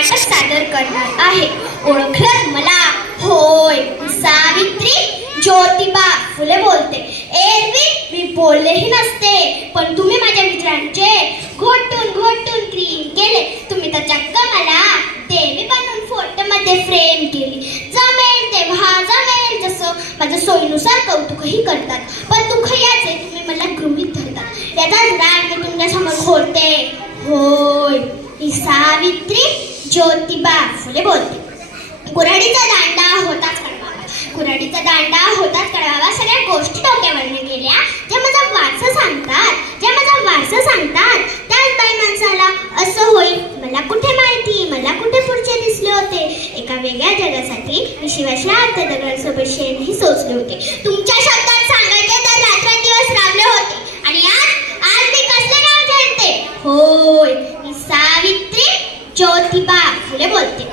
नाटक सादर करणार आहे. ओळखलं मला? होय. सावित्री ज्योतिबा. फुले बोलते. एरवी मी बोललेही नसते. पण तुम्ही माझ्या मित्रांचे घोटून घोटून क्रीम केले. तुम्ही तर चक्क मला देवी बनून फोटो मध्ये फ्रेम केली. जमेल तेव्हा जमेल जसं माझ्या सोयीनुसार कौतुकही करतात. पण दुःख याचे तुम्ही मला गृहित धरतात याचाच राग मी तुमच्यासमोर खोलते होय. ही सावित्री ज्योतिबा फुले बोलते. कुऱ्हाडीचा दांडा होताच कळवावा कुऱ्हाडीचा दांडा होताच कळवावा. सगळ्या गोष्टी डोक्यावरनं गेल्या. ज्या माझा वारसा सांगतात ज्या माझा वारसा सांगतात त्याच बाई माणसाला असं होईल. मला कुठे माहिती? मला कुठे पुढचे दिसले होते? एका वेगळ्या जगासाठी मी शिवाशी आर्थ दगडांसोबत शेणही सोचले होते. तुमच्या शब्दात सांगायचे तर रात्रंदिवस राबले होते. आणि आज आज मी कसले नाव झेलते होय. ज्योतिबा फुले बोलते.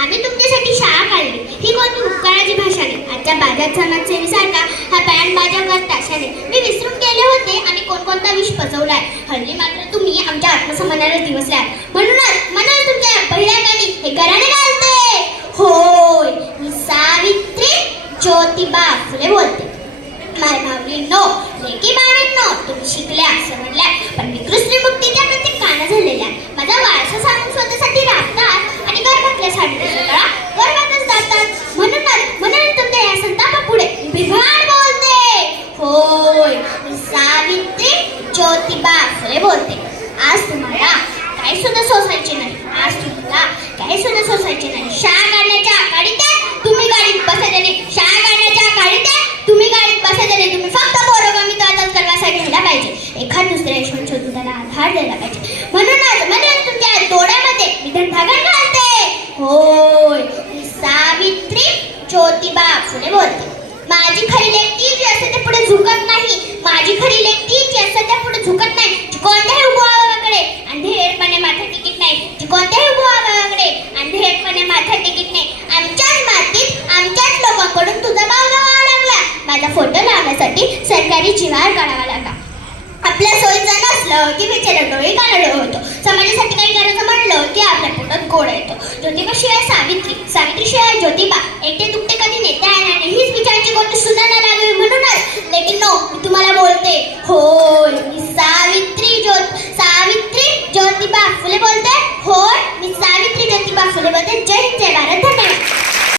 आम्ही तुमच्यासाठी शाळा काढली. ही कोणती उपकाराची भाषा नाही. आजच्या बाजार समाजसेवेसारखा हा बँड बाजा करत ताशाने. मी विसरून गेले होते आणि कोणकोणता विष पचवलाय. हल्ली मात्र तुम्ही आमच्या आत्मसन्मानाला दिवसलाय म्हणूनच म्हणून तुमच्या पहिल्या गाणी हे घराने घालते. होय मी सावित्री ज्योतिबा फुले बोलते. माय भावलींनो लेकी बाळींनो ज्योतिबा फुले बोलते. माझी खरी लेख जी असते ते पुढे झुकत नाही. माझी खरी लेख जी असते ते पुढे झुकत नाही. जी कोणत्याही उभवाकडे अंधेरपणे माथा टिकीत नाही. जी कोणत्याही उभवाकडे अंधेरपणे माथा टिकीत नाही. आमच्याच मातीत आमच्याच लोकांकडून तुझा भाव गावावा लागला. माझा फोटो लावण्यासाठी सरकारी जिवार काढावा लागला. आपल्या सोयीचं नसलं की बिचारा डोळे काढलो होतो. समाजासाठी काही करायचं म्हणलं की आपल्या कोरडतो ज्योतिबा शिवाय सावित्री सावित्रीशिवाय ज्योतिबा एकटे दुपटे कधी नेता येणार नाही हीच विचारांची गोष्ट सुद्धा